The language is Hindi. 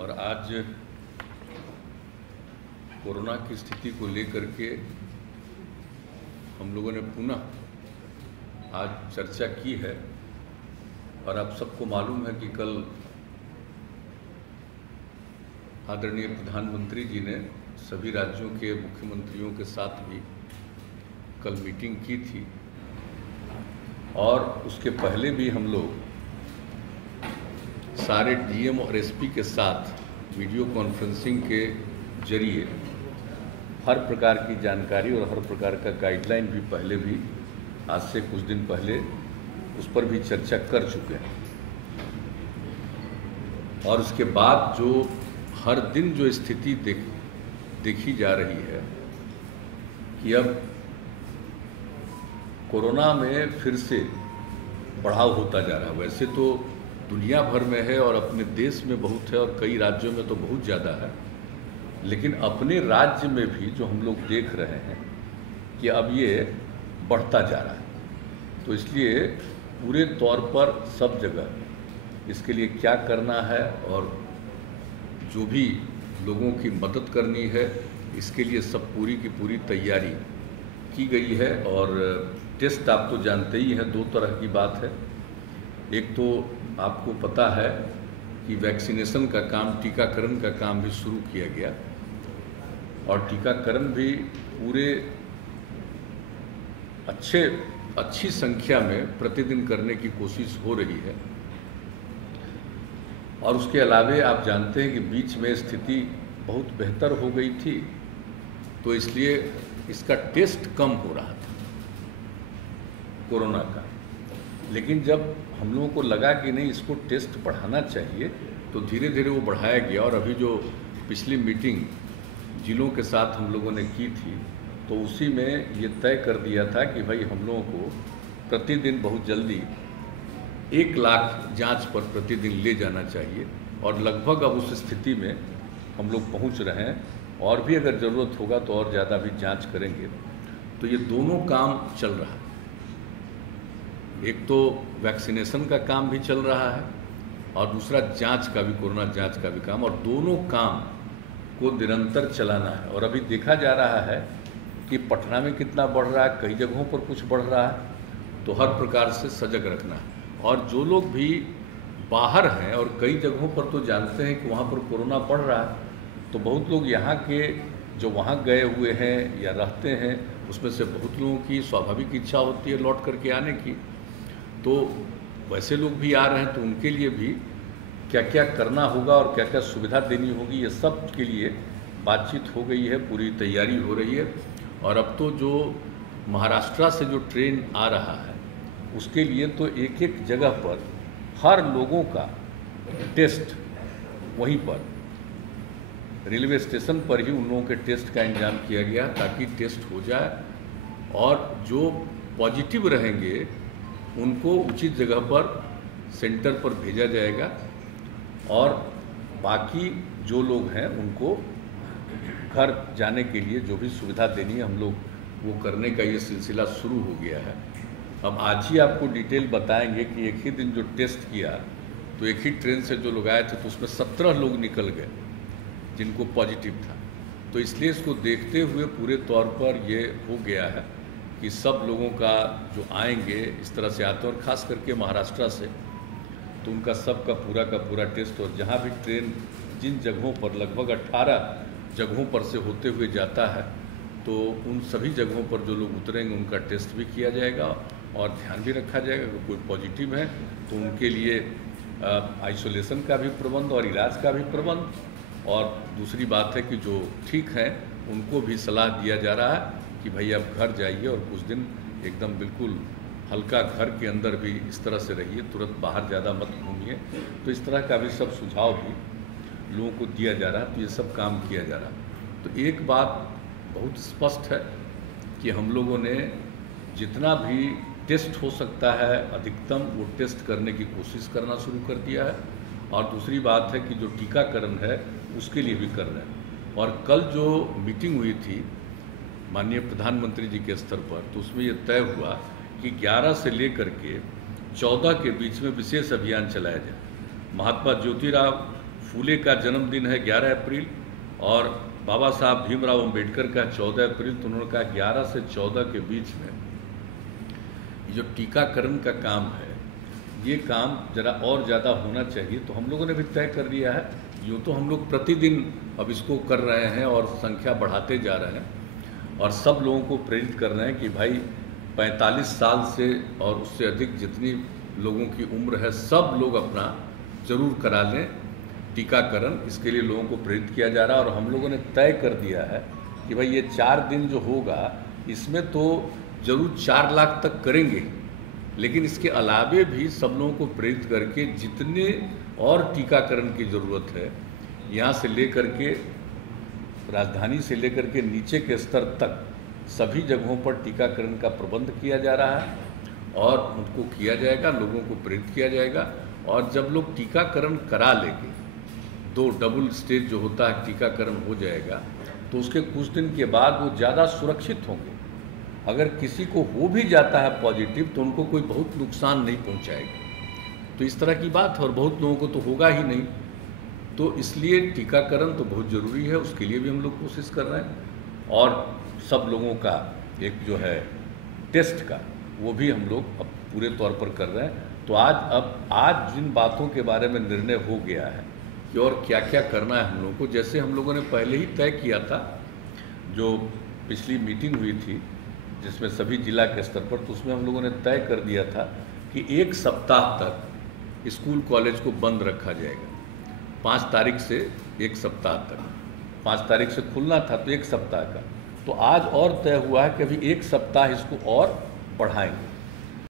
और आज कोरोना की स्थिति को लेकर के हम लोगों ने पुनः आज चर्चा की है। और आप सबको मालूम है कि कल आदरणीय प्रधानमंत्री जी ने सभी राज्यों के मुख्यमंत्रियों के साथ भी कल मीटिंग की थी, और उसके पहले भी हम लोग सारे डीएम और एसपी के साथ वीडियो कॉन्फ्रेंसिंग के जरिए हर प्रकार की जानकारी और हर प्रकार का गाइडलाइन भी पहले भी आज से कुछ दिन पहले उस पर भी चर्चा कर चुके हैं। और उसके बाद जो हर दिन जो स्थिति देखी जा रही है कि अब कोरोना में फिर से बढ़ाव होता जा रहा है। वैसे तो दुनिया भर में है और अपने देश में बहुत है और कई राज्यों में तो बहुत ज़्यादा है, लेकिन अपने राज्य में भी जो हम लोग देख रहे हैं कि अब ये बढ़ता जा रहा है। तो इसलिए पूरे तौर पर सब जगह इसके लिए क्या करना है और जो भी लोगों की मदद करनी है, इसके लिए सब पूरी की पूरी तैयारी की गई है। और टेस्ट आप तो जानते ही हैं, दो तरह की बात है। एक तो आपको पता है कि वैक्सीनेशन का काम, टीकाकरण का काम भी शुरू किया गया, और टीकाकरण भी पूरे अच्छी संख्या में प्रतिदिन करने की कोशिश हो रही है। और उसके अलावे आप जानते हैं कि बीच में स्थिति बहुत बेहतर हो गई थी, तो इसलिए इसका टेस्ट कम हो रहा था कोरोना का। लेकिन जब हम लोगों को लगा कि नहीं, इसको टेस्ट बढ़ाना चाहिए, तो धीरे धीरे वो बढ़ाया गया। और अभी जो पिछली मीटिंग जिलों के साथ हम लोगों ने की थी, तो उसी में ये तय कर दिया था कि भाई हम लोगों को प्रतिदिन बहुत जल्दी 1 लाख जांच पर प्रतिदिन ले जाना चाहिए। और लगभग अब उस स्थिति में हम लोग पहुंच रहे हैं, और भी अगर ज़रूरत होगा तो और ज़्यादा भी जांच करेंगे। तो ये दोनों काम चल रहा है। एक तो वैक्सीनेशन का काम भी चल रहा है और दूसरा जांच का भी, कोरोना जांच का भी काम, और दोनों काम को निरंतर चलाना है। और अभी देखा जा रहा है कि पटना में कितना बढ़ रहा है, कई जगहों पर कुछ बढ़ रहा है, तो हर प्रकार से सजग रखना है। और जो लोग भी बाहर हैं, और कई जगहों पर तो जानते हैं कि वहाँ पर कोरोना बढ़ रहा है, तो बहुत लोग यहाँ के जो वहाँ गए हुए हैं या रहते हैं, उसमें से बहुत लोगों की स्वाभाविक इच्छा होती है लौट करके आने की। तो वैसे लोग भी आ रहे हैं, तो उनके लिए भी क्या क्या करना होगा और क्या क्या सुविधा देनी होगी, ये सब के लिए बातचीत हो गई है, पूरी तैयारी हो रही है। और अब तो जो महाराष्ट्र से जो ट्रेन आ रहा है, उसके लिए तो एक एक जगह पर हर लोगों का टेस्ट वहीं पर रेलवे स्टेशन पर ही उन लोगों के टेस्ट का इंतजाम किया गया, ताकि टेस्ट हो जाए और जो पॉजिटिव रहेंगे उनको उचित जगह पर, सेंटर पर भेजा जाएगा। और बाकी जो लोग हैं उनको घर जाने के लिए जो भी सुविधा देनी है, हम लोग वो करने का ये सिलसिला शुरू हो गया है। अब आज ही आपको डिटेल बताएंगे कि एक ही दिन जो टेस्ट किया, तो एक ही ट्रेन से जो लोग आए थे, तो उसमें 17 लोग निकल गए जिनको पॉजिटिव था। तो इसलिए इसको देखते हुए पूरे तौर पर ये हो गया है कि सब लोगों का जो आएंगे इस तरह से आते हैं, और ख़ास करके महाराष्ट्र से, तो उनका सबका पूरा का पूरा टेस्ट। और जहाँ भी ट्रेन जिन जगहों पर, लगभग 18 जगहों पर से होते हुए जाता है, तो उन सभी जगहों पर जो लोग उतरेंगे उनका टेस्ट भी किया जाएगा। और ध्यान भी रखा जाएगा कि कोई पॉजिटिव है तो उनके लिए आइसोलेशन का भी प्रबंध और इलाज का भी प्रबंध। और दूसरी बात है कि जो ठीक हैं उनको भी सलाह दिया जा रहा है कि भाई आप घर जाइए और कुछ दिन एकदम बिल्कुल हल्का घर के अंदर भी इस तरह से रहिए, तुरंत बाहर ज़्यादा मत घूमिए। तो इस तरह का भी सब सुझाव भी लोगों को दिया जा रहा है, तो ये सब काम किया जा रहा है। तो एक बात बहुत स्पष्ट है कि हम लोगों ने जितना भी टेस्ट हो सकता है अधिकतम, वो टेस्ट करने की कोशिश करना शुरू कर दिया है। और दूसरी बात है कि जो टीकाकरण है उसके लिए भी कर रहे हैं। और कल जो मीटिंग हुई थी माननीय प्रधानमंत्री जी के स्तर पर, तो उसमें ये तय हुआ कि 11 से लेकर के 14 के बीच में विशेष अभियान चलाया जाए। महात्मा ज्योतिराव फूले का जन्मदिन है 11 अप्रैल और बाबा साहब भीमराव अंबेडकर का 14 अप्रैल, तो उन्होंने कहा 11 से 14 के बीच में जो टीकाकरण का काम है ये काम जरा और ज़्यादा होना चाहिए। तो हम लोगों ने भी तय कर लिया है, यूँ तो हम लोग प्रतिदिन अब इसको कर रहे हैं और संख्या बढ़ाते जा रहे हैं और सब लोगों को प्रेरित कर रहे हैं कि भाई 45 साल से और उससे अधिक जितनी लोगों की उम्र है सब लोग अपना ज़रूर करा लें टीकाकरण। इसके लिए लोगों को प्रेरित किया जा रहा है और हम लोगों ने तय कर दिया है कि भाई ये 4 दिन जो होगा इसमें तो ज़रूर 4 लाख तक करेंगे, लेकिन इसके अलावे भी सब लोगों को प्रेरित करके जितने और टीकाकरण की ज़रूरत है यहाँ से लेकर के राजधानी से लेकर के नीचे के स्तर तक सभी जगहों पर टीकाकरण का प्रबंध किया जा रहा है और उनको किया जाएगा, लोगों को प्रेरित किया जाएगा। और जब लोग टीकाकरण करा लेंगे, 2 डबल स्टेज जो होता है टीकाकरण हो जाएगा, तो उसके कुछ दिन के बाद वो ज़्यादा सुरक्षित होंगे। अगर किसी को हो भी जाता है पॉजिटिव तो उनको कोई बहुत नुकसान नहीं पहुंचाएगा। तो इस तरह की बात है और बहुत लोगों को तो होगा ही नहीं। तो इसलिए टीकाकरण तो बहुत ज़रूरी है, उसके लिए भी हम लोग कोशिश कर रहे हैं और सब लोगों का एक जो है टेस्ट का वो भी हम लोग अब पूरे तौर पर कर रहे हैं। तो आज जिन बातों के बारे में निर्णय हो गया है कि और क्या क्या करना है हम लोगों को, जैसे हम लोगों ने पहले ही तय किया था, जो पिछली मीटिंग हुई थी जिसमें सभी जिला के स्तर पर, तो उसमें हम लोगों ने तय कर दिया था कि 1 सप्ताह तक स्कूल कॉलेज को बंद रखा जाएगा। 5 तारीख से 1 सप्ताह तक, 5 तारीख से खुलना था तो 1 सप्ताह का, तो आज और तय हुआ है कि अभी 1 सप्ताह इसको और बढ़ाएंगे।